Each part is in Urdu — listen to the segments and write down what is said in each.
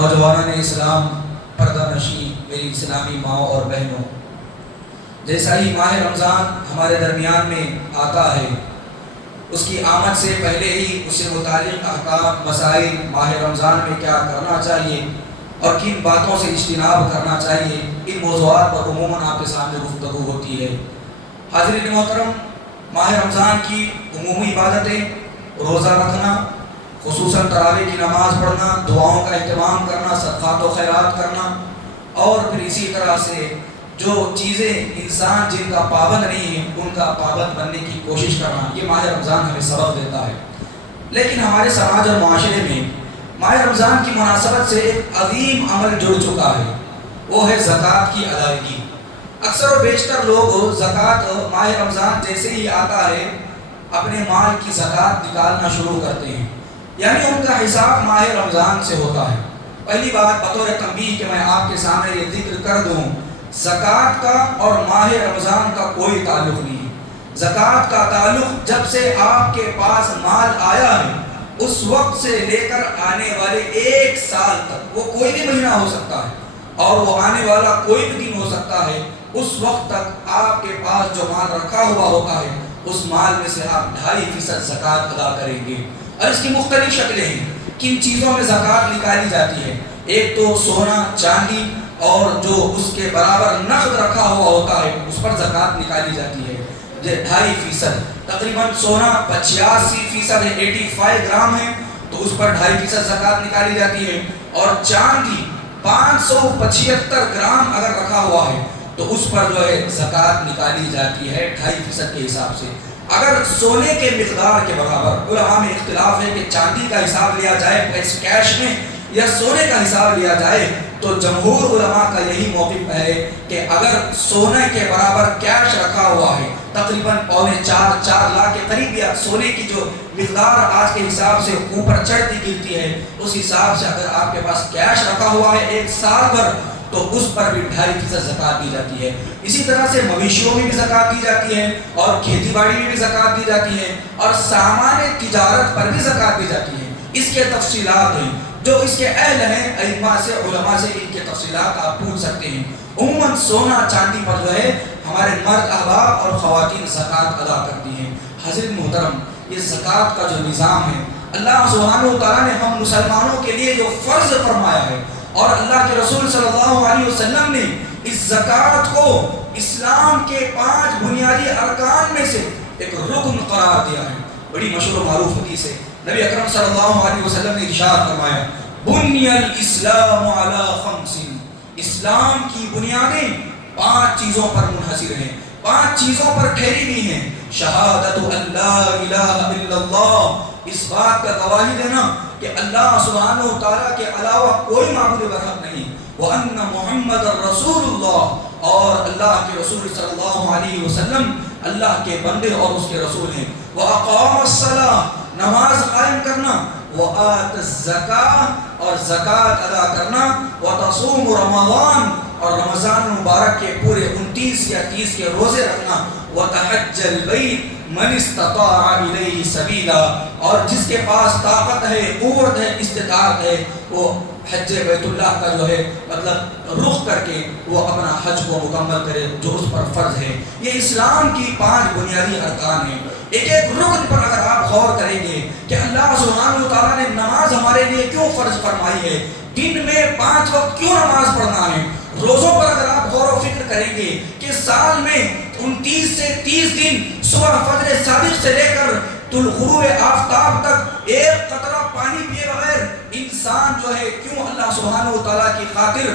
نوجوانان اسلام، پردہ نشی میری اسلامی ماؤں اور بہنوں، جیسا ہی ماہ رمضان ہمارے درمیان میں آتا ہے، اس کی آمد سے پہلے ہی اس سے متعلق احکام، مسائل، ماہ رمضان میں کیا کرنا چاہیے اور کن باتوں سے اجتناب کرنا چاہیے، ان موضوعات پر عموماً آپ کے سامنے گفتگو ہوتی ہے۔ حاضرین محترم، ماہ رمضان کی عمومی عبادتیں، روزہ رکھنا، خصوصاً تراویح کی نماز پڑھنا، دعاؤں کا اہتمام کرنا، صدقات و خیرات کرنا، اور پھر اسی طرح سے جو چیزیں انسان جن کا پابند نہیں ہے ان کا پابند بننے کی کوشش کرنا، یہ ماہ رمضان ہمیں سبق دیتا ہے۔ لیکن ہمارے سماج اور معاشرے میں ماہ رمضان کی مناسبت سے ایک عظیم عمل جڑ چکا ہے، وہ ہے زکوٰۃ کی ادائیگی۔ اکثر و بیشتر لوگ زکوٰۃ ماہ رمضان جیسے ہی آتا ہے اپنے مال کی زکوٰۃ نکالنا شروع کرتے ہیں، یعنی ان کا حساب ماہ رمضان سے ہوتا ہے۔ پہلی بات بطور تنبیہ کہ میں آپ کے سامنے یہ ذکر کر دوں، زکوٰۃ کا اور ماہ رمضان کا کوئی تعلق نہیں ہے۔ زکوٰۃ کا تعلق جب سے آپ کے پاس مال آیا ہے اس وقت سے لے کر آنے والے ایک سال تک، وہ کوئی بھی مہینہ ہو سکتا ہے اور وہ آنے والا کوئی بھی دن ہو سکتا ہے، اس وقت تک آپ کے پاس جو مال رکھا ہوا ہوتا ہے اس مال میں سے آپ 2.5% زکوٰۃ ادا کریں گے۔ اور اس کی مختلف شکلیں ہیں، کن چیزوں میں زکوٰۃ نکالی جاتی ہے۔ ایک تو سونا، چاندی اور جو اس کے برابر نقد رکھا ہوا ہوتا ہے اس پر زکوٰۃ نکالی جاتی ہے۔ 2.5%، تقریباً سونا 85% ہے، 85 گرام ہے تو اس پر 2.5% زکوٰۃ نکالی جاتی ہے، اور چاندی 575 گرام اگر رکھا ہوا ہے تو اس پر جو ہے زکوٰۃ نکالی جاتی ہے 2.5% کے حساب سے۔ اگر سونے کے مقدار کے برابر، علماء میں اختلاف ہے کہ چاندی کا حساب لیا جائے کیش میں یا سونے کا حساب لیا جائے، تو جمہور علماء کا یہی موقف ہے کہ اگر سونے کے برابر کیش رکھا ہوا ہے، تقریباً 4.25 لاکھ کے قریب، یا سونے کی جو مقدار آج کے حساب سے اوپر چڑھتی گرتی ہے اس حساب سے اگر آپ کے پاس کیش رکھا ہوا ہے ایک سال بھر تو اس پر بھی 2.5% زکوٰۃ دی جاتی ہے۔ اسی طرح سے مویشیوں میں بھی زکوٰۃ دی جاتی ہے، اور کھیتی باڑی میں بھی زکوٰۃ دی جاتی ہے، اور سامان تجارت پر بھی زکوٰۃ دی جاتی ہے۔ اس کے تفصیلات ہیں، جو اس کے اہل ہیں ائمہ سے، علماء سے، ان کے تفصیلات آپ پوچھ سکتے ہیں۔ عموماً سونا چاندی پر جو ہے ہمارے مرد احباب اور خواتین زکوٰۃ ادا کرتی ہیں۔ حضرت محترم، یہ زکوٰۃ کا جو نظام ہے، اللہ سبحانہ و تعالیٰ نے ہم مسلمانوں کے لیے جو فرض فرمایا ہے، اور اللہ کے رسول صلی اللہ علیہ وسلم نے اس زکوٰۃ کو اسلام کے 5 بنیادی ارکان میں سے ایک رکن قرار دیا ہے۔ بڑی مشہور و معروف حدیث ہے، نبی اکرم صلی اللہ علیہ وسلم نے ارشاد فرمایا، بنی الاسلام علی 5، اسلام کی بنیادیں 5 چیزوں پر منحصر ہیں، 5 چیزوں پر ٹھہری ہوئی ہیں۔ شہادت ان لا الہ الا اللہ، اس بات کا گواہی دینا کہ اللہ سبحانہ و تعالیٰ کے علاوہ کوئی معبود برحق نہیں، وَأَنَّ مُحَمَّدَ رَسُولُ اللَّهِ، اور اللہ کے رسول صلی اللہ علیہ وسلم اللہ کے بندے اور اس کے رسول ہیں۔ وَأَقَامَ الصَّلَاةَ، نماز قائم کرنا، وَآتَ الزَّكَاةَ، اور زکوٰۃ ادا کرنا، وَتَصُومُ رمضان، اور رمضان مبارک کے پورے 29 یا 30 کے روزے رکھنا، وَتَحَجَّ الْبَيْتَ من استطاع الیہ سبیلا، اور جس کے پاس طاقت ہے، قوت ہے، استطاعت ہے، وہ حج بیت اللہ کا جو ہے مطلب رخ کر کے وہ اپنا حج کو مکمل کرے جو اس پر فرض ہے۔ یہ اسلام کی 5 بنیادی ارکان ہیں۔ ایک ایک رکن پر اگر آپ غور کریں گے کہ اللہ سبحانہ و تعالیٰ نے نماز ہمارے لیے کیوں فرض فرمائی ہے، دن میں 5 وقت کیوں نماز پڑھنا ہے، روزوں پر اگر آپ غور و فکر کریں گے کہ سال میں 29 سے 30 دن صبح فجر صادق سے لے کر طلوع آفتاب تک ایک قطرہ پانی پیے بغیر انسان جو ہے کیوں اللہ سبحانہ و تعالیٰ کی خاطر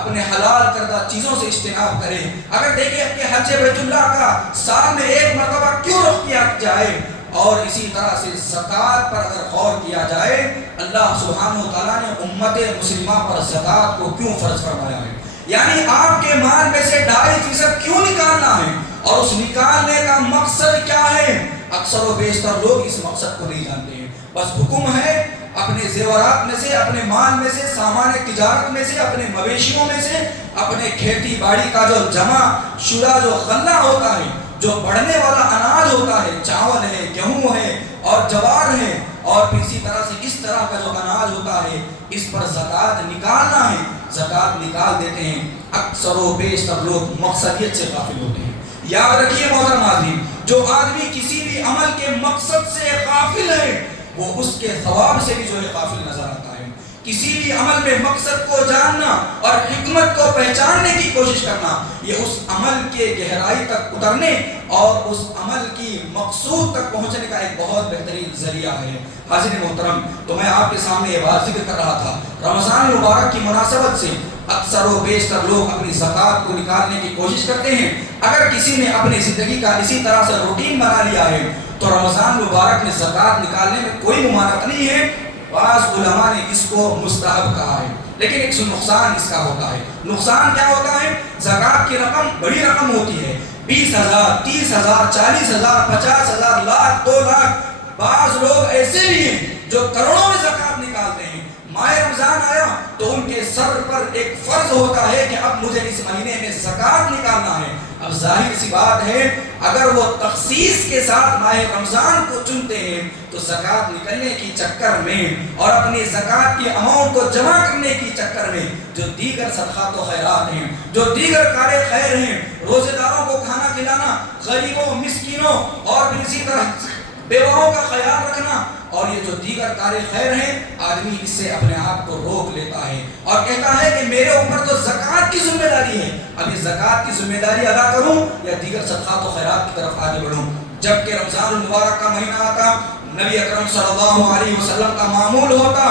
اپنے حلال کردہ چیزوں سے اجتناب کرے۔ اگر دیکھیں کہ حج بیت اللہ کا سال میں ایک مرتبہ کیوں رخ کیا جائے، اور اسی طرح سے زکوٰۃ پر اگر غور کیا جائے، اللہ سبحانہ و تعالیٰ نے امت مسلمہ پر زکوٰۃ کو کیوں فرض فرمایا ہے، یعنی آپ کے مال میں سے 2.5% کیوں نکالنا ہے، اور اس نکالنے کا مقصد کیا ہے۔ اکثر و بیشتر لوگ اس مقصد کو نہیں جانتے ہیں، بس حکم ہے اپنے زیورات میں سے، اپنے مال میں سے، سامان تجارت میں سے، اپنے مویشیوں میں سے، اپنے کھیتی باڑی کا جو جمع شدہ جو غلہ ہوتا ہے، جو بڑھنے والا اناج ہوتا ہے، چاول ہے، گیہوں ہے اور جوار ہے، اور اسی طرح سے اس طرح کا جو اناج ہوتا ہے، اس پر زکوٰۃ نکالنا ہے، زکوٰۃ نکال دیتے ہیں، اکثر و بیشتر لوگ مقصدیت سے غافل ہوتے ہیں۔ یاد رکھیے محترم حاضرین، جو آدمی کسی بھی عمل کے مقصد سے غافل ہے وہ اس کے ثواب سے بھی جو ہے غافل نظر آتا ہے۔ کسی بھی عمل میں مقصد کو جاننا اور حکمت کو پہچاننے کی کوشش کرنا، یہ اس عمل کے گہرائی تک اترنے اور اس عمل کی مقصود تک پہنچنے کا ایک بہت بہترین ذریعہ ہے۔ حاضرین محترم، تو میں آپ کے سامنے یہ بات ذکر کر رہا تھا، رمضان مبارک کی مناسبت سے اکثر و بیشتر لوگ اپنی زکوٰۃ کو نکالنے کی کوشش کرتے ہیں۔ اگر کسی نے اپنی زندگی کا اسی طرح سے روٹین بنا لیا ہے تو رمضان مبارک میں زکوٰۃ نکالنے میں کوئی ممانعت نہیں ہے۔ بعض علماء نے اس کو مستحب کہا ہے، لیکن ایک نقصان اس کا ہوتا ہے۔ نقصان کیا ہوتا ہے؟ زکوٰۃ کی رقم بڑی رقم ہوتی ہے، 20,000 30,000 40,000 50,000 لاکھ 2 لاکھ۔ بعض لوگ ایسے بھی ہیں جو کروڑوں میں زکوٰۃ نکالتے ہیں۔ ماہ رمضان آیا تو ان کے سر پر ایک فرض ہوتا ہے کہ اب مجھے اس مہینے میں زکوٰۃ نکالنا ہے۔ اب ظاہر سی بات ہے، اگر وہ تخصیص کے ساتھ ماہ رمضان کو چنتے ہیں تو زکوٰۃ نکلنے کی چکر میں اور اپنی زکوٰۃ کی اماؤنٹ کو جمع کرنے کی چکر میں جو دیگر صدقات و خیرات ہیں، جو دیگر کار خیر ہیں، روزے داروں کو کھانا کھلانا، غریبوں مسکینوں اور پھر اسی طرح بیواؤں کا خیال رکھنا اور یہ جو دیگر کار خیر ہیں، آدمی اس سے اپنے آپ کو روک لیتا ہے اور کہتا ہے کہ میرے اوپر تو زکوٰۃ کی ذمہ داری ہے، اب یہ زکوٰۃ کی ذمہ داری ادا کروں یا دیگر صدقات و خیرات کی طرف آگے بڑھوں۔ جبکہ رمضان المبارک کا مہینہ آتا، نبی اکرم صلی اللہ علیہ وسلم کا معمول ہوتا،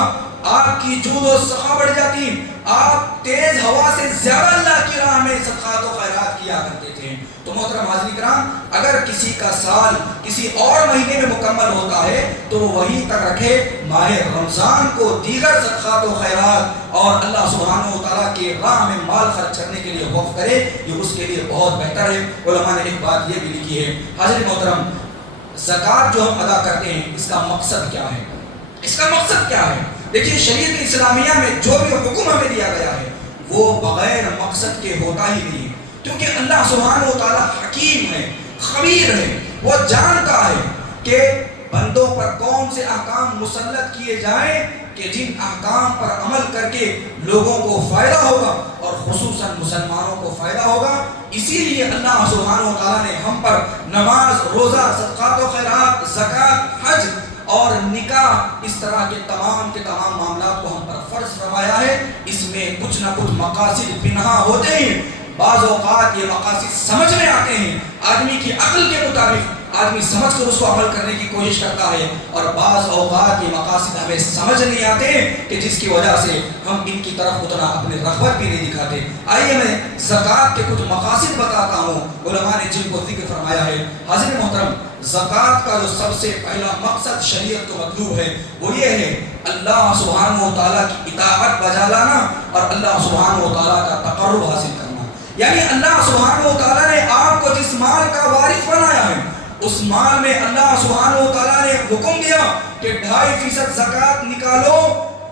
آپ کی جود و سخا بڑھ جاتی، آپ تیز ہوا سے زیادہ اللہ کی راہ میں صدقات و خیرات کیا کرتے تھے۔ تو محترم حاضرین کرام، اگر کسی کا سال کسی اور مہینے میں مکمل ہوتا ہے تو وہ وہیں تک رکھے، ماہ رمضان کو دیگر صدقات و خیرات اور اللہ سبحانہ و تعالیٰ کی راہ میں مال خرچ کرنے کے لیے وقف کرے، یہ اس کے لیے بہت بہتر ہے۔ علماء نے ایک بات یہ بھی لکھی ہے، حاضرین محترم، زکوٰۃ جو ہم ادا کرتے ہیں اس کا مقصد کیا ہے؟ اس کا مقصد کیا ہے؟ دیکھیے، شریعت اسلامیہ میں جو بھی حکم ہمیں دیا گیا ہے وہ بغیر مقصد کے ہوتا ہی نہیں ہے، کیونکہ اللہ سبحانہ و تعالیٰ حکیم ہے، خبیر ہے، وہ جانتا ہے کہ بندوں پر کون سے احکام مسلط کیے جائیں کہ جن احکام پر عمل کر کے لوگوں کو فائدہ ہوگا اور خصوصاً مسلمانوں کو فائدہ ہوگا۔ اسی لیے اللہ سبحانہ و تعالیٰ نے ہم پر نماز، روزہ، صدقات و خیرات، زکوٰۃ، حج اور نکاح، اس طرح کے تمام معاملات کو ہم پر فرض فرمایا ہے۔ اس میں کچھ نہ کچھ مقاصد پنہاں ہوتے ہیں، بعض اوقات یہ مقاصد سمجھ میں آتے ہیں، آدمی کی عقل کے مطابق آدمی سمجھ کر اس کو عمل کرنے کی کوشش کرتا ہے، اور بعض اوقات یہ مقاصد ہمیں سمجھ نہیں آتے کہ جس کی وجہ سے ہم ان کی طرف اتنا اپنی رغبت بھی نہیں دکھاتے۔ آئیے میں زکوٰۃ کے کچھ مقاصد بتاتا ہوں، علماء نے جن کو ذکر فرمایا ہے۔ حاضر محترم، زکوٰۃ کا جو سب سے پہلا مقصد شریعت کو مطلوب ہے وہ یہ ہے اللہ سبحانہ و تعالیٰ کی اطاعت بجا لانا اور اللہ سبحانہ و تعالیٰ کا تقرب حاصل کرنا۔ یعنی اللہ سبحانہ و تعالیٰ نے آپ کو جس مال کا وارث بنایا ہے، اس مال میں اللہ سبحانہ و تعالیٰ نے حکم دیا کہ 2.5% زکوٰۃ نکالو،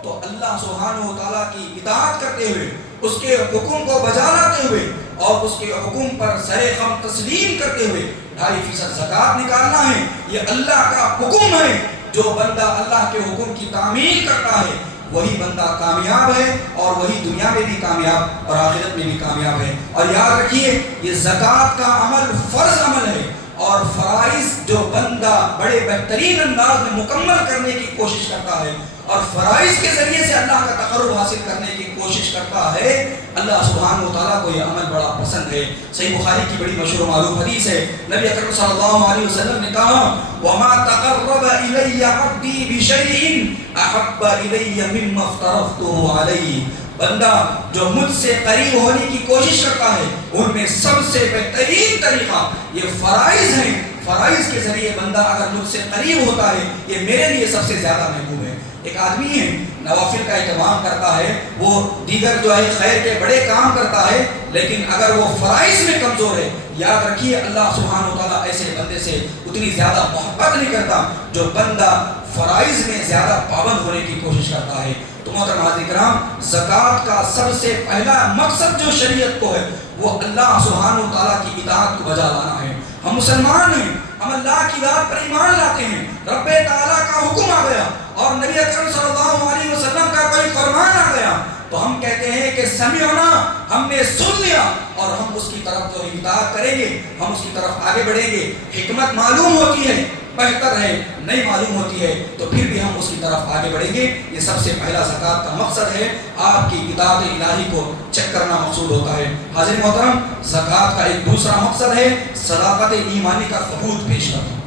تو اللہ سبحانہ و تعالیٰ کی اطاعت کرتے ہوئے، اس کے حکم کو بجا لاتے ہوئے اور اس کے حکم پر سر خم تسلیم کرتے ہوئے 2.5% زکوٰۃ نکالنا ہے۔ یہ اللہ کا حکم ہے۔ جو بندہ اللہ کے حکم کی تعمیل کرتا ہے وہی بندہ کامیاب ہے، اور وہی دنیا میں بھی کامیاب اور آخرت میں بھی کامیاب ہے۔ اور یاد رکھیے، یہ زکوٰۃ کا عمل فرض عمل ہے، اور فرائض جو بندہ بڑے بہترین انداز میں مکمل کرنے کی کوشش کرتا ہے اور فرائض کے ذریعے سے اللہ کا تقرب حاصل کرنے کی کوشش کرتا ہے، اللہ سبحانہ و تعالیٰ کو یہ عمل بڑا پسند ہے۔ صحیح بخاری کی بڑی مشہور معروف حدیث ہے، نبی اکرم صلی اللہ علیہ وسلم نے کہا، وَمَا تَقَرَّبَ إِلَيَّ عَبْدِي بِشَيْءٍ أَحَبَّ إِلَيَّ مِمَّا افْتَرَضْتُهُ عَلَيْهِ۔ بندہ جو مجھ سے قریب ہونے کی کوشش کرتا ہے، ان میں سب سے بہترین طریقہ یہ فرائض ہیں۔ فرائض کے ذریعے بندہ اگر مجھ سے قریب ہوتا ہے، یہ میرے لیے سب سے زیادہ محبوب ہے۔ ایک آدمی ہے، نوافل کا اہتمام کرتا ہے، وہ دیگر جو ہے خیر کے بڑے کام کرتا ہے، لیکن اگر وہ فرائض میں کمزور ہے، یاد رکھیے اللہ سبحانہ و تعالیٰ ایسے بندے سے اتنی زیادہ محبت نہیں کرتا جو بندہ فرائض میں زیادہ پابند ہونے کی کوشش کرتا ہے۔ تو محترم حاضرین کرام، زکوٰۃ کا سب سے پہلا مقصد جو شریعت کو ہے وہ اللہ سبحانہ و تعالیٰ کی اطاعت کو بجا لانا ہے۔ ہم مسلمان ہیں، ہم اللہ کی ذات پر ایمان لاتے ہیں، رب تعالیٰ کا حکم آ گیا اور نبی اکرم صلی اللہ علیہ وسلم کا کوئی فرمان آ گیا تو ہم کہتے ہیں کہ سمعنا، ہم نے سن لیا اور ہم اس کی طرف تو اطاعت کریں گے، ہم اس کی طرف آگے بڑھیں گے۔ حکمت معلوم ہوتی ہے بہتر ہے، نہیں معلوم ہوتی ہے تو پھر بھی ہم اس کی طرف آگے بڑھیں گے۔ یہ سب سے پہلا زکوٰۃ کا مقصد ہے، آپ کی اطاعت الہی کو چیک کرنا مقصود ہوتا ہے۔ حاضرین محترم، زکوٰۃ کا ایک دوسرا مقصد ہے صداقت ایمانی کا ثبوت پیش کرنا۔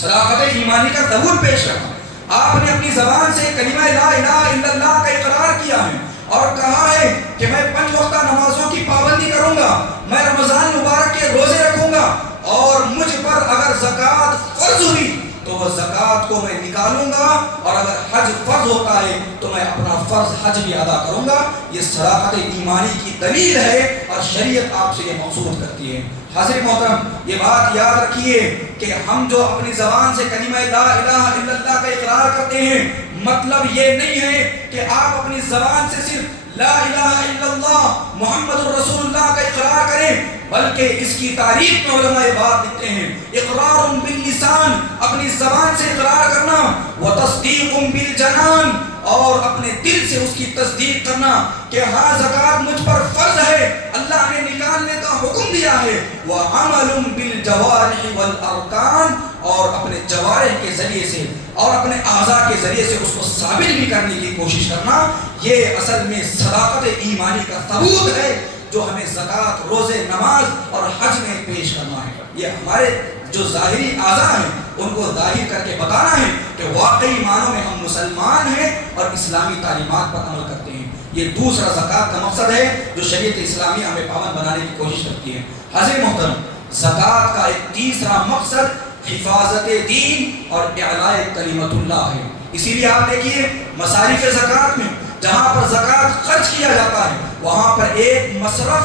صداقت ایمانی کا ثبوت پیش کرنا، آپ نے اپنی زبان سے کلمہ لا الہ الا اللہ کا اقرار کیا ہے اور کہا ہے کہ میں 5 وقتہ نمازوں کی پابندی کروں گا، میں رمضان مبارک کے روزے رکھوں گا، اور مجھ پر اگر زکوٰۃ فرض ہوئی تو وہ زکوٰۃ کو میں نکالوں گا، اور اگر حج فرض ہوتا ہے تو میں اپنا فرض حج بھی ادا کروں گا۔ یہ صداقت ایمانی کی دلیل ہے اور شریعت آپ سے یہ مقصود کرتی ہے۔ حاضر محترم، یہ بات یاد رکھیے کہ ہم جو اپنی زبان سے کلمہ لا الہ الا اللہ کا اقرار کرتے ہیں، مطلب یہ نہیں ہے کہ آپ اپنی زبان سے صرف لا الہ الا اللہ محمد الرسول اللہ کا اقرار کریں، بلکہ اس کی تعریف میں علماء بات لکھتے ہیں اقرار باللسان، اپنی زبان سے اقرار کرنا، وتصدیق بالجنان، اور اپنے دل سے اس کی تصدیق کرنا کہ ہاں زکوٰۃ مجھ پر فرض ہے، اللہ نے نکالنے کا حکم دیا ہے، وعمل بالجوارح والارکان، اور اپنے جوارح کے ذریعے سے اور اپنے اعضاء کے ذریعے سے اس کو ثابت بھی کرنے کی کوشش کرنا۔ یہ اصل میں صداقت ایمانی کا ثبوت ہے جو ہمیں زکوٰۃ، روزے، نماز اور حج میں پیش کرنا ہے۔ یہ ہمارے جو ظاہری اعضاء ہیں ان کو ظاہر کر کے بتانا ہے کہ واقعی معنوں میں ہم مسلمان ہیں اور اسلامی تعلیمات پر عمل کرتے ہیں۔ یہ دوسرا زکوٰۃ کا مقصد ہے جو شریعت اسلامی ہمیں پابند بنانے کی کوشش کرتی ہے۔ حاضر محترم، زکوٰۃ کا ایک تیسرا مقصد حفاظت دین اور اعلاء کلمت اللہ ہے۔ اسی لیے آپ دیکھیے مصارف زکوٰۃ میں جہاں پر زکوٰۃ خرچ کیا جاتا ہے وہاں پر ایک مصرف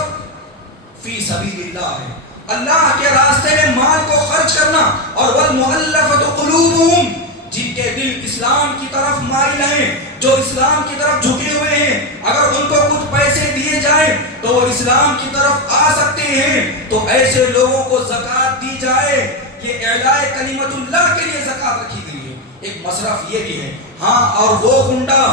فی سبیل اللہ ہے، اللہ کے راستے میں مال کو خرچ کرنا، اور والمؤلفۃ قلوبہم، جن کے دل اسلام کی طرف مائل ہیں، جو اسلام کی طرف جھکے ہوئے ہیں، اگر ان کو کچھ پیسے دیے جائیں تو وہ اسلام کی طرف آ سکتے ہیں، تو ایسے لوگوں کو زکوٰۃ دی جائے۔ یہ اعلاء کلمت اللہ کے لیے زکوٰۃ رکھی گئی ہے۔ ایک مصرف یہ بھی ہے، ہاں، اور وہ گنڈا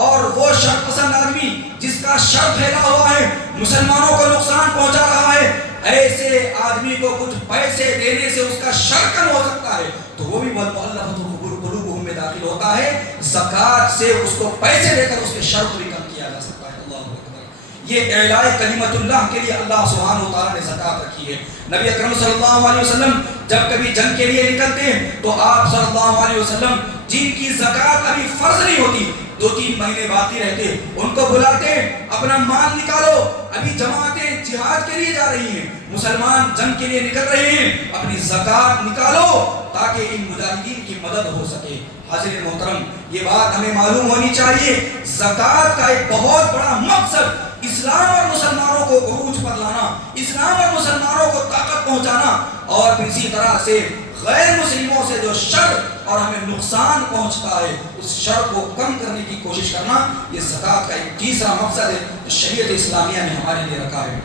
اور وہ شر پسند آدمی جس کا شر پھیلا ہوا ہے، مسلمانوں کو نقصان پہنچا رہا ہے، ایسے آدمی کو کچھ پیسے دینے سے اس کا شر کم ہو سکتا ہے تو وہ بھی والمؤلفۃ قلوبہم میں داخل ہوتا ہے۔ زکوٰۃ سے اس کو پیسے دے کر اس کے شر کو بھی کم کیا جا سکتا ہے۔ اللہ اکبر۔ یہ اعلاء کلمت اللہ کے لیے اللہ سبحانہ و تعالیٰ نے زکوٰۃ رکھی ہے۔ نبی اکرم صلی اللہ علیہ وسلم جب کبھی جنگ کے لیے نکلتے ہیں تو آپ صلی اللہ علیہ وسلم جن کی زکوٰۃ ابھی فرض نہیں ہوتی، 2-3 مہینے باقی رہتے، ان کو بلاتے، اپنا مال نکالو، ابھی جماعتیں جہاد کے لیے جا رہی ہیں، مسلمان جنگ کے لیے نکل رہے ہیں، اپنی زکوٰۃ نکالو تاکہ ان مجاہدین کی مدد ہو سکے۔ حاضرین محترم، یہ بات ہمیں معلوم ہونی چاہیے، زکوٰۃ کا ایک بہت بڑا مقصد اسلام اور مسلمانوں کو عروج پر لانا، اسلام اور مسلمانوں کو طاقت پہنچانا، اور پھر اسی طرح سے غیر مسلموں سے جو شر اور ہمیں نقصان پہنچتا ہے اس شر کو کم کرنے کی کوشش کرنا، یہ زکوٰۃ کا ایک تیسرا مقصد ہے جو شریعت اسلامیہ نے ہمارے لیے رکھا ہے۔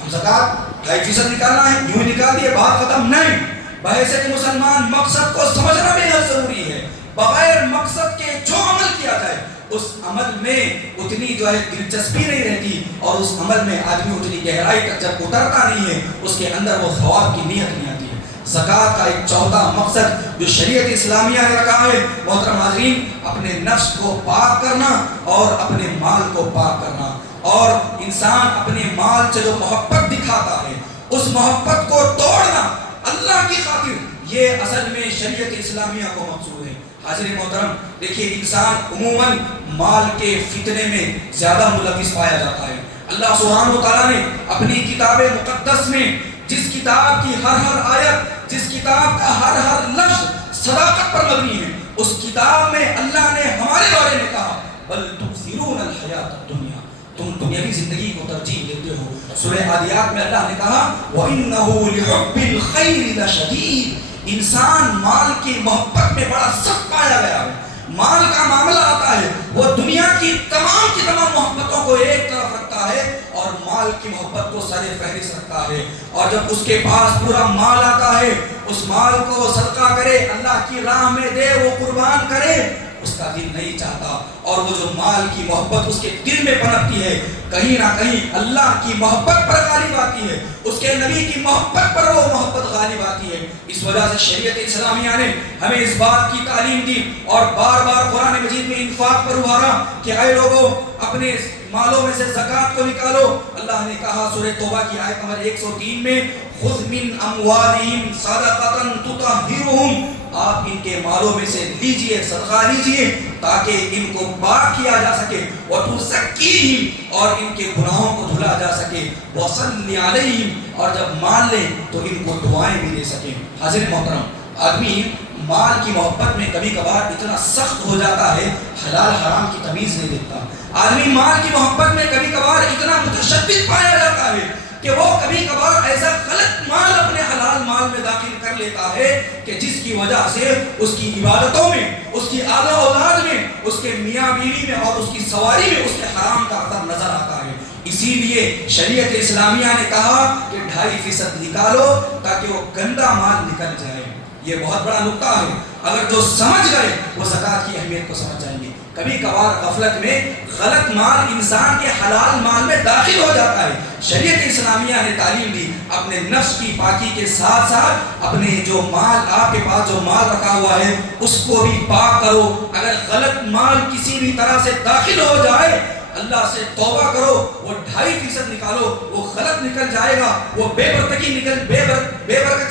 ہم زکوٰۃ 2.5% نکالنا ہے، یوں ہی نکال دیے بات ختم نہیں، بحیثیت مسلمان مقصد کو سمجھنا بھی بہت ضروری ہے۔ بغیر مقصد کے جو عمل کیا جائے اس عمل میں اتنی جو ہے دلچسپی نہیں رہتی، اور اس عمل میں آدمی اتنی گہرائی تک جب اترتا نہیں ہے اس کے اندر وہ ثواب کی نیت نہیں آتی ہے۔ زکوٰۃ کا ایک چوتھا مقصد جو شریعت اسلامیہ نے رکھا ہے محترم حاضرین، اپنے نفس کو پاک کرنا اور اپنے مال کو پاک کرنا، اور انسان اپنے مال سے جو محبت دکھاتا ہے اس محبت کو توڑنا اللہ کی خاطر، یہ اصل میں شریعت اسلامیہ کو مقصود ہے۔ حاضرین محترم، دیکھیے انسان عموماً مال کے فتنے میں زیادہ ملوث پایا جاتا ہے۔ اللہ سبحانہ و تعالیٰ نے اپنی کتاب مقدس میں جس کتاب کی ہر آیت، جس کتاب کا ہر لفظ صداقت پر مبنی ہے، اس کتاب میں اللہ نے ہمارے بارے میں کہا بل تؤثرون الحیات الدنیا، تم دنیاوی زندگی کو ترجیح دیتے ہو۔ سورہ عادیات میں اللہ نے کہا وَإِنَّهُ لِحُبِّ الْخَيْرِ لَشَدِيدٌ، انسان مال کی محبت میں بڑا سخت پایا گیا ہے۔ مال کا معاملہ آتا ہے وہ دنیا کی تمام محبتوں کو ایک طرف رکھتا ہے اور مال کی محبت کو سر فہرست رکھتا ہے، اور جب اس کے پاس پورا مال آتا ہے اس مال کو صدقہ کرے، اللہ کی راہ میں دے، وہ قربان کرے، اس کا دل نہیں چاہتا، اور وہ جو مال کی محبت اس کے دل میں پنپتی ہے کہیں نہ کہیں اللہ کی محبت پر غالب آتی ہے، اس کے نبی کی محبت پر وہ محبت غالب آتی ہے۔ اس وجہ سے شریعت اسلامیہ نے ہمیں اس بات کی تعلیم دی اور بار بار قرآن مجید میں انفاق پر ابھارا کہ اے لوگوں اپنے مالوں میں سے زکوٰۃ کو نکالو۔ اللہ نے کہا سورہ توبہ کی آیت نمبر 103 میں خذ من اموالہم صدقۃ تطہرہم، آپ ان کے مالوں میں سے لیجئے، صدقہ لیجئے تاکہ ان کو پاک کیا جا سکے، وتزکیہم، اور ان کے گناہوں کو دھلا جا سکے، وصلی علیہم، اور جب مان لیں تو ان کو دعائیں بھی دے سکیں۔ حاضر محترم، آدمی مال کی محبت میں کبھی کبھار اتنا سخت ہو جاتا ہے حلال حرام کی تمیز نہیں دیتا۔ آدمی مال کی محبت میں کبھی کبھار اتنا متشدد پایا جاتا ہے کہ وہ کبھی کبھار ایسا غلط مال اپنے حلال مال میں داخل کر لیتا ہے کہ جس کی وجہ سے اس کی عبادتوں میں، اس کی آل و اولاد میں، اس کے میاں بیوی میں اور اس کی سواری میں اس کے حرام کا اثر نظر آتا ہے۔ اسی لیے شریعت اسلامیہ نے کہا کہ 2.5% نکالو تاکہ وہ گندا مال نکل جائے۔ یہ بہت بڑا نکتہ ہے، اگر جو سمجھ گئے وہ زکوٰۃ کی اہمیت کو سمجھ جائیں گے۔ کبھی کبھار غفلت میں غلط مال انسان کے حلال مال میں داخل ہو جاتا ہے۔ شریعت اسلامیہ نے تعلیم دی اپنے نفس کی پاکی کے ساتھ ساتھ اپنے جو مال، آپ کے پاس جو مال رکھا ہوا ہے اس کو بھی پاک کرو۔ اگر غلط مال کسی بھی طرح سے داخل ہو جائے اللہ سے توبہ کرو، وہ 2.5% نکالو، وہ غلط نکل جائے گا، وہ بے برکتی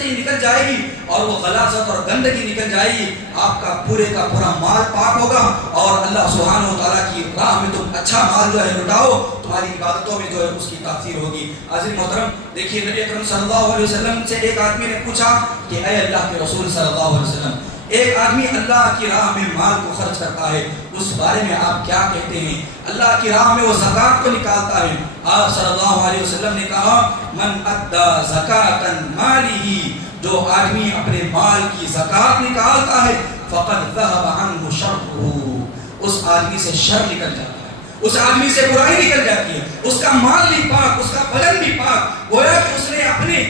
نکل جائے گی اور وہ غلاظت اور گندگی نکل جائے گی، آپ کا پورے کا پورا مال پاک ہوگا اور اللہ سبحانہ و تعالیٰ کی راہ میں تم اچھا مال جو ہے لٹاؤ، تمہاری عبادتوں میں جو ہے اس کی تاثیر ہوگی۔ عزیز محترم، دیکھیے نبی اکرم صلی اللہ علیہ وسلم سے ایک آدمی نے پوچھا کہ اے اللہ کے رسول صلی اللہ علیہ وسلم، ایک آدمی اللہ کی راہ میں مال کو خرچ کرتا ہے، اس بارے میں آپ کیا کہتے ہیں؟ اللہ کی راہ میں وہ زکوٰۃ کو نکالتا ہے۔ آپ صلی اللہ علیہ وسلم نے کہا من ادا زکاۃ مالہ، جو آدمی اپنے مال کی زکوٰۃ نکالتا ہے فقد ذهب عنه شرہ، اس آدمی سے شر نکل جاتا ہے، اس آدمی سے برائی نکل جاتی ہے، اس کا مال بھی پاک، اس کا بدن بھی پاک، گویا کہ اس نے اپنے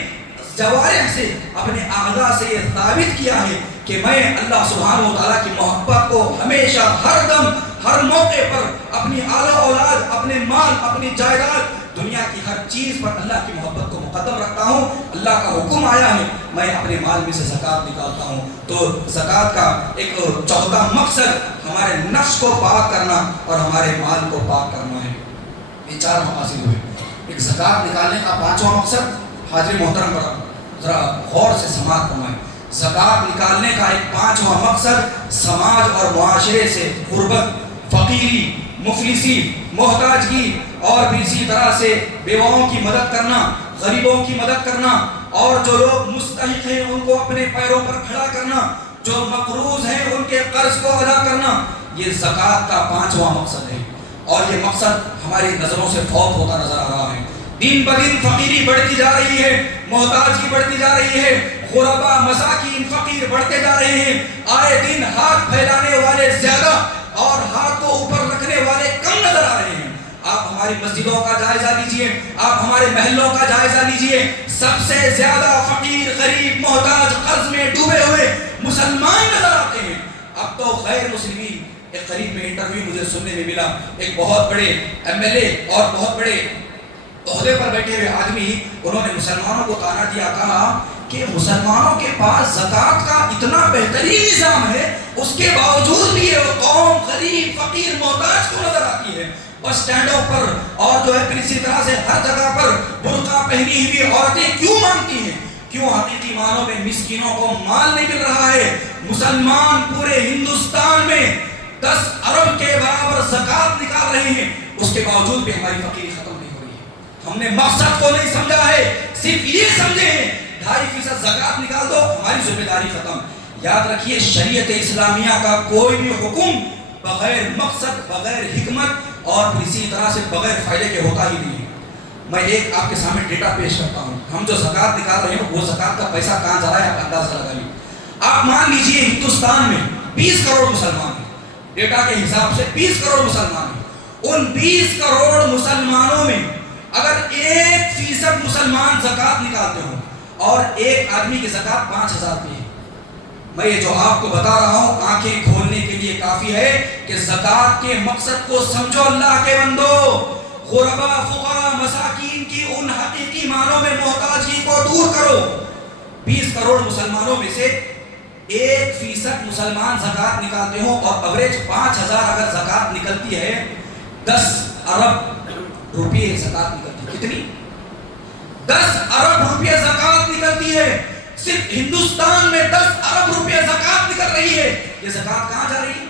جوارح سے، اپنے اعضاء سے یہ ثابت کیا ہے کہ میں اللہ سبحانہ و تعالیٰ کی محبت کو ہمیشہ، ہر دم، ہر موقع پر اپنی آل و اولاد، اپنے مال، اپنی جائیداد، دنیا کی ہر چیز پر اللہ کی محبت کو مقدم رکھتا ہوں۔ اللہ کا حکم آیا ہے میں اپنے مال میں سے زکوٰۃ نکالتا ہوں۔ تو زکوٰۃ کا ایک چوتھا مقصد ہمارے نفس کو پاک کرنا اور ہمارے مال کو پاک کرنا ہے۔ یہ 4 مقاصد ہوئے۔ ایک زکوٰۃ نکالنے کا 5واں مقصد، حاضر محترم ذرا غور سے سماعت فرمائیں، زکوٰۃ نکالنے کا ایک 5واں مقصد سماج اور معاشرے سے غربت، فقیری، مفلسی، محتاجگی اور بھی اسی طرح سے بیواؤں کی مدد کرنا، غریبوں کی مدد کرنا، اور جو لوگ مستحق ہیں ان کو اپنے پیروں پر کھڑا کرنا، جو مقروض ہیں ان کے قرض کو ادا کرنا، یہ زکوٰۃ کا 5واں مقصد ہے۔ اور یہ مقصد ہماری نظروں سے فوت ہوتا نظر آ رہا ہے۔ دن بدن فقیری بڑھتی جا رہی ہے، محتاجگی بڑھتی جا رہی ہے، غربا، مساکین، فقیر بڑھتے جا رہے ہیں۔ آئے دن ہاتھ پھیلانے والے زیادہ اور ہاتھ کو اوپر رکھنے والے کم نظر آ رہے ہیں۔ آپ ہماری مسجدوں کا جائزہ لیجئے، آپ ہمارے محلوں کا جائزہ لیجئے، سب سے زیادہ فقیر، غریب، محتاج، قرض میں ڈوبے ہوئے مسلمان نظر آتے ہیں۔ اب تو غیر مسلمین، ایک قریب میں انٹرویو مجھے سننے میں ملا، ایک بہت بڑے MLA اور بہت بڑے عہدے پر بیٹھے ہوئے آدمی، انہوں نے مسلمانوں کو طعنہ دیا، کہا کہ مسلمانوں کے پاس زکوٰۃ کا اتنا بہترین نظام ہے، اس کے باوجود بھی یہ قوم غریب، فقیر، محتاج کو نظر آتی ہے۔ بس اسٹینڈوں پر اور جو ہے پھر اسی طرح سے ہر جگہ پر برقع پہنی ہوئی عورتیں کیوں مانگتی ہیں؟ کیوں حقیقی معنوں میں مسکینوں کو مال نہیں مل رہا ہے؟ مسلمان پورے ہندوستان میں 10 ارب کے برابر زکوٰۃ نکال رہے ہیں، اس کے باوجود بھی ہماری فقیری ختم نہیں ہو رہی ہے۔ ہم نے مقصد کو نہیں سمجھا ہے، صرف یہ سمجھے ہیں 2.5% زکوٰۃ نکال دو، ہماری ذمہ داری ختم۔ یاد رکھیے شریعت اسلامیہ کا کوئی بھی حکم بغیر مقصد، بغیر حکمت اور اسی طرح سے بغیر فائدے کے ہوتا ہی نہیں ہے۔ میں ایک آپ کے سامنے ڈیٹا پیش کرتا ہوں، ہم جو زکوٰۃ نکال رہے ہیں وہ زکوٰۃ کا پیسہ کہاں جا رہا ہے آپ اندازہ لگائیے۔ آپ مان لیجئے ہندوستان میں 20 کروڑ مسلمان ہیں، ڈیٹا کے حساب سے 20 کروڑ مسلمان ہیں۔ ان 20 کروڑ مسلمانوں میں اگر 1% مسلمان زکوٰۃ نکالتے ہوں اور ایک آدمی کی زکوٰۃ 5,000 کی ہے، میں یہ جو آپ کو بتا رہا ہوں آنکھیں کھولنے کے لیے کافی ہے کہ زکوٰۃ کے مقصد کو سمجھو اللہ کے بندو. غربا فقراء مساکین کی ان حقیقی معنوں میں محتاجی کو دور کرو. 20 کروڑ مسلمانوں میں سے 1% مسلمان زکوٰۃ نکالتے ہوں اور اوریج 5000 اگر زکوٰۃ نکلتی ہے 10 ارب روپے زکوٰۃ نکلتی ہے. کتنی؟ 10 ارب روپے زکوٰۃ نکلتی ہے. صرف ہندوستان میں 10 ارب روپے زکوٰۃ نکل رہی ہے. یہ زکوٰۃ کہاں جا رہی ہے؟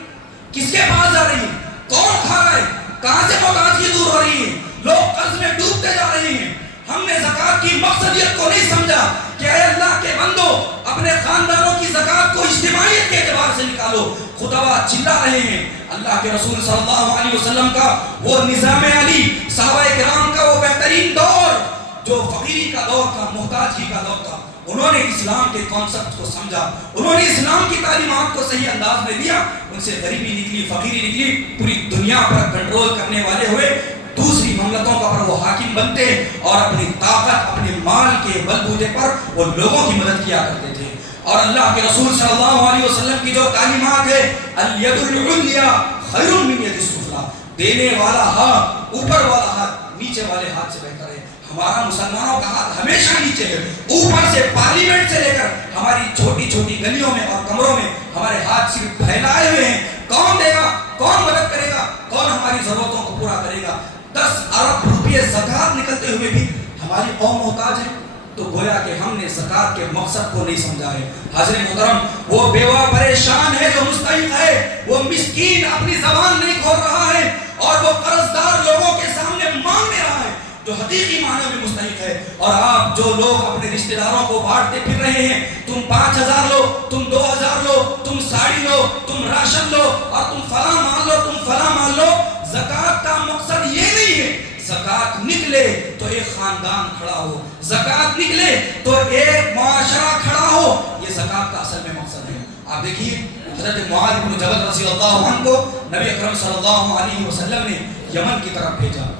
کس کے پاس جا رہی ہے؟ کون کھا رہا ہے؟ کہاں سے محتاجی دور ہو رہی ہے؟ لوگ قرض میں ڈوبتے جا رہے ہیں. ہم نے زکوٰۃ کی مقصدیت کو نہیں سمجھا کہ اے اللہ کے بندو اپنے خاندانوں کی زکوٰۃ کو اجتماعیت کے اعتبار سے نکالو. خطبہ چلا رہے ہیں. اللہ کے رسول صلی اللہ علیہ وسلم کا وہ نظام علی، صحابہ کرام کا وہ بہترین دور جو فقیری کا دور تھا، محتاجی کا دور تھا، انہوں نے اسلام کے کانسیپٹ کو سمجھا، انہوں نے اسلام کی تعلیمات کو صحیح انداز میں دیا. ان سے غریبی نکلی، فقیری نکلی. پوری دنیا پر کنٹرول کرنے والے ہوئے، دوسری مملکتوں کا پر وہ حاکم بنتے اور اپنی طاقت، اپنے مال کے بلبوتے پر وہ لوگوں کی مدد کیا کرتے تھے. اور اللہ کے رسول صلی اللہ علیہ وسلم کی جو تعلیمات ہے، الید العلیٰ خیر من ید السفلیٰ، دینے والا ہاتھ اوپر والا ہاتھ نیچے والے ہاتھ سے بہتر ہے. ہمارا مسلمانوں کا ہاتھ ہمیشہ نیچے ہے. اوپر سے پارلیمنٹ سے لے کر ہماری چھوٹی چھوٹی گلیوں میں اور کمروں میں ہمارے ہاتھ صرف پھیلائے ہوئے ہیں. کون دے گا؟ کون مدد کرے گا؟ کون ہماری ضرورتوں کو پورا کرے گا؟ 10 ارب روپے زکوٰۃ نکلتے ہوئے بھی ہماری قوم محتاج ہے. تو گویا کہ ہم نے زکوٰۃ کے مقصد کو نہیں سمجھا ہے. حاضر محترم، وہ بیوہ پریشان ہے جو مستحق ہے، وہ مسکین اپنی زبان نہیں کھول رہا ہے اور وہ قرضدار لوگوں کے سامنے مانگ رہا ہے جو حقیقی معنی میں مستحق ہے. اور آپ جو لوگ اپنے رشتہ داروں کو بانٹتے پھر رہے ہیں، تم 5000 لو، تم 2000 لو، تم ساڑی لو، تم راشن لو اور تم فلاں مان لو، تم فلاں مان لو. زکوٰۃ کا مقصد یہ نہیں ہے. زکوٰۃ نکلے تو ایک خاندان کھڑا ہو، زکوٰۃ نکلے تو ایک معاشرہ کھڑا ہو. یہ زکوٰۃ کا اصل میں مقصد ہے. آپ دیکھیے حضرت معاذ بن جبل رضی اللہ عنہ کو نبی اکرم صلی اللہ علیہ وسلم نے یمن کی طرف بھیجا.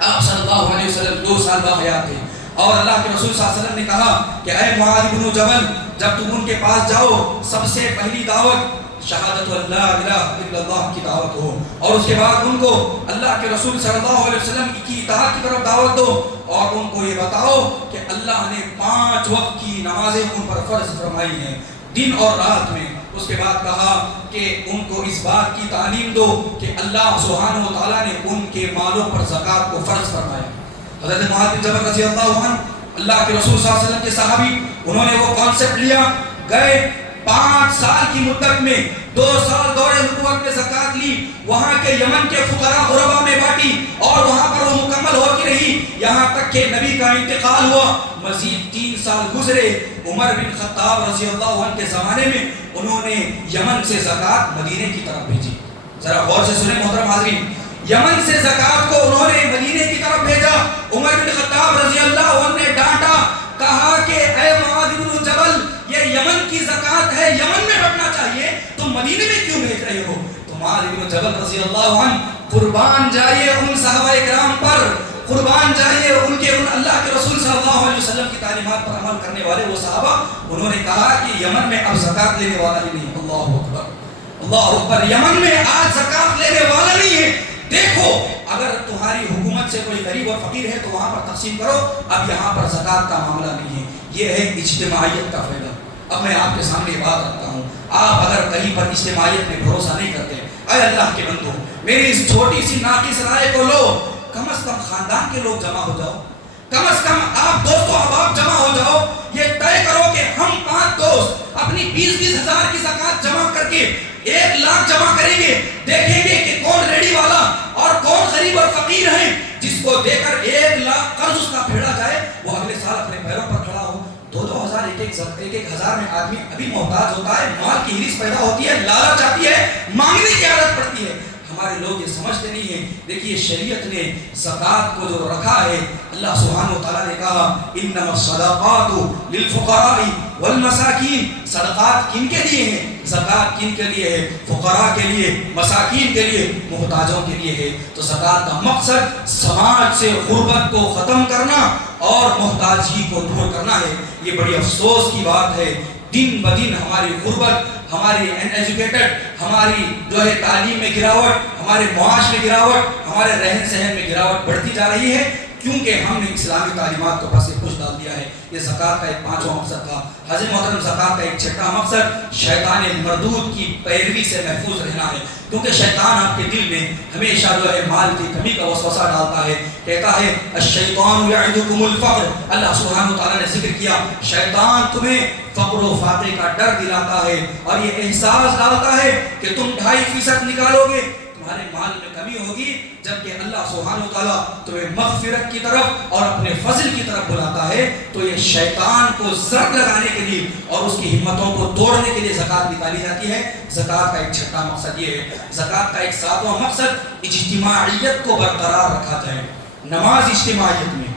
آپ صلی اللہ علیہ وسلم 2 سال باحیات تھے اور اللہ کے رسول صلی اللہ علیہ وسلم نے کہا کہ اے معاذ بن جبل، جب تم ان کے پاس جاؤ سب سے پہلی دعوت شہادت اللہ الہ الا اللہ کی دعوت ہو، اور اس کے بعد ان کو اللہ کے رسول صلی اللہ علیہ وسلم کی اطاعت کی طرف دعوت دو، اور ان کو یہ بتاؤ کہ اللہ نے 5 وقت کی نمازیں ان پر فرض فرمائی ہیں دن اور رات میں. اس کے بعد کہا کہ ان کو اس بات کی تعلیم دو کہ اللہ سبحانہ و تعالیٰ نے ان کے مالوں پر زکوٰۃ کو فرض فرمایا. حضرت معاذ بن جبل رضی اللہ عنہ اللہ کے رسول صلی اللہ علیہ وسلم کے صحابی، انہوں نے وہ کانسیپٹ لیا، گئے 5 سال کی مدت میں 2 سال دور نبوت میں زکوٰۃ لی، وہاں کے یمن کے فقراء غربا میں بانٹی اور وہاں پر وہ مکمل ہوتی رہی یہاں تک کہ نبی کا انتقال ہوا. مزید 3 سال گزرے. عمر بن خطاب رضی اللہ عنہ کے زمانے میں انہوں نے یمن سے زکوٰۃ مدینے کی طرف بھیجی. ذرا غور سے سنیں محترم حاضرین، یمن سے زکوٰۃ کو انہوں نے مدینے کی طرف بھیجا. عمر بن خطاب رضی اللہ عنہ نے ڈانٹا، کہا کہ اے معاذ بن جبل، یہ یمن کی زکوٰۃ ہے، یمن میں بٹنا چاہیے، تم مدینے میں کیوں بھیج رہے ہو؟ تو معاذ بن جبل رضی اللہ عنہ، قربان جائیے ان صحابہ کرام پر، قربان جائیے ان کے ان اللہ کے رسول صلی اللہ علیہ وسلم کی تعلیمات پر عمل کرنے والے وہ صحابہ، انہوں نے کہا کہ یمن میں اب زکوٰۃ لینے والا ہی نہیں. اللہ اکبر، اللہ اکبر. یمن میں آج زکوٰۃ لینے والا نہیں ہے. دیکھو اگر تمہاری حکومت سے کوئی غریب اور فقیر ہے تو وہاں پر تقسیم کرو، اب یہاں پر زکوٰۃ کا معاملہ نہیں ہے. یہ ہے اجتماعیت کا فائدہ. اب میں آپ کے سامنے بات رکھتا ہوں، آپ اگر کہیں پر اجتماعیت میں بھروسہ نہیں کرتے، اے اللہ کے بندو میری اس چھوٹی سی ناقص رائے کو لو. کم از کم خاندان کے لوگ جمع ہو جاؤ، کم از کم آپ دوست و احباب جمع ہو جاؤ. یہ طے کرو کہ ہم 5 دوست اپنی 20-20 ہزار کی زکوٰۃ جمع کر کے 1 لاکھ جمع کریں گے. دیکھیں گے کہ کون ریڈی والا اور کون غریب اور فقیر ہیں، جس کو دے کر 1 لاکھ قرض اس کا پھیڑا جائے، وہ اگلے سال اپنے پیروں پر کھڑا ہو. 2-2 ہزار 1-1 ہزار میں آدمی ابھی محتاج ہوتا ہے، مال کی ہرس پیدا ہوتی ہے، لالچ آتی ہے، مانگنے کی عادت پڑتی ہے. ہمارے لوگ یہ سمجھتے نہیں ہیں. دیکھیے شریعت نے زکوٰۃ کو جو رکھا ہے، اللہ سبحانہ و تعالیٰ نے کہا انما الصدقات للفقراء والمساکین. صدقات کن کے لیے ہیں؟ زکوٰۃ کن کے لیے ہے؟ فقراء کے لیے، مساکین کے لیے، محتاجوں کے لیے ہے. تو زکوٰۃ کا مقصد سماج سے غربت کو ختم کرنا اور محتاجی کو دور کرنا ہے. یہ بڑی افسوس کی بات ہے دن بدن ہماری غربت، ہماری ان ایجوکیٹڈ، ہماری جو ہے تعلیم میں گراوٹ، ہمارے معاش میں گراوٹ، ہمارے رہن سہن میں گراوٹ بڑھتی جا رہی ہے، کیونکہ ہم نے اسلامی تعلیمات کو پس پش ڈال دیا ہے۔ یہ زکوٰۃ کا ایک پانچواں مقصد تھا۔ حضرت محترم، زکوٰۃ کا ایک چھٹا مقصد شیطان مردود کی پیروی سے محفوظ رہنا ہے، کیونکہ شیطان آپ کے دل میں ہمیشہ جو ہے مال کی کمی کا وسوسہ ڈالتا ہے، کہتا ہے الشیطان یعدکم الفقر۔ اللہ سبحانہ وتعالیٰ نے ذکر کیا شیطان تمہیں فقر و فاقے کا ڈر دلاتا ہے اور یہ احساس ڈالتا ہے کہ تم 2.5% نکالو گے، تمہارے مال میں کمی ہوگی، جبکہ اللہ سبحانہ وتعالیٰ تمہیں مغفرت کی طرف اور اپنے فضل کی طرف بلاتا ہے۔ تو یہ شیطان کو ضرب لگانے کے لیے اور اس کی ہمتوں کو توڑنے کے لیے زکوٰۃ نکالی جاتی ہے۔ زکوٰۃ کا ایک چھٹا مقصد یہ ہے۔ زکوٰۃ کا ایک ساتواں مقصد اجتماعیت کو برقرار رکھا جائے۔ نماز اجتماعیت میں،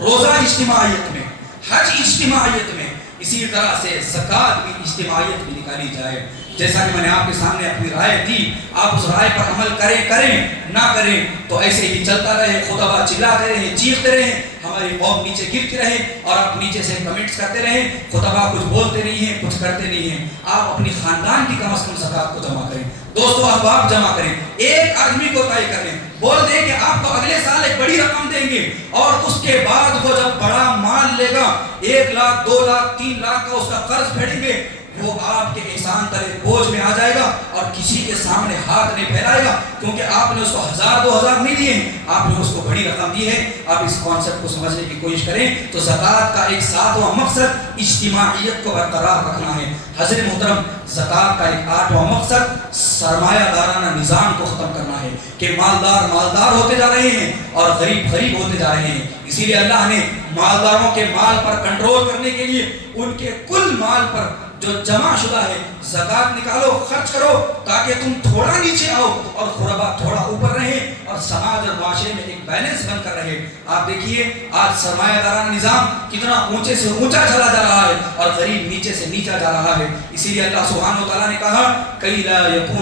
روزہ اجتماعیت میں، حج اجتماعیت میں، اسی طرح سے زکوٰۃ بھی اجتماعیت میں نکالی جائے۔ جیسا کہ میں نے آپ کے سامنے اپنی رائے دی، آپ اس رائے پر عمل کریں نہ کریں تو ایسے ہی چلتا رہے، خطبہ چلاتے رہیں، چیختے رہیں، ہماری قوم نیچے گرتی رہے اور آپ نیچے سے کمنٹس کرتے رہیں، خطبہ کچھ بولتے نہیں ہیں، کچھ کرتے نہیں ہیں۔ آپ اپنی خاندان کی کم از کم زکوٰۃ کو جمع کریں، دوستو احباب جمع کریں، ایک آدمی کو طے کریں، بول دیں کہ آپ کو اگلے سال ایک بڑی رقم دیں گے، اور اس کے بعد وہ جب بڑا مال لے گا، 1 لاکھ 2 لاکھ 3 لاکھ کا اس کا قرض پھیڑیں گے، وہ آپ کے احسان تلے بوجھ میں آ جائے گا اور کسی کے سامنے ہاتھ نہیں پھیلائے گا، کیونکہ آپ نے اس کو 1000 2000 نہیں دیے ہیں، آپ نے اس کو بڑی رقم دی ہے۔ آپ اس کانسیپٹ کو سمجھنے کی کوشش کریں تو زکوٰۃ کا ایک ساتواں مقصد اجتماعیت کو برقرار رکھنا ہے۔ حضرت محترم، زکوٰۃ کا ایک 8واں مقصد سرمایہ دارانہ نظام کو ختم کرنا ہے کہ مالدار مالدار ہوتے جا رہے ہیں اور غریب غریب ہوتے جا رہے ہیں۔ اسی لیے اللہ نے مالداروں کے مال پر کنٹرول کرنے کے لیے ان کے کل مال پر جو جمع شدہ ہے زکوٰۃ نکالو، خرچ کرو، تاکہ تم تھوڑا نیچے آؤ اور غربا تھوڑا اوپر رہے اور سماج اور معاشرے میں ایک بیلنس بن کر رہے۔ آپ دیکھیے آج سرمایہ دارانہ نظام کتنا اونچے سے اونچا چلا جا رہا ہے اور غریب نیچے سے نیچا جا رہا ہے۔ اسی لیے اللہ سبحانہ و تعالیٰ نے کہا کَيْ لَا يَكُونَ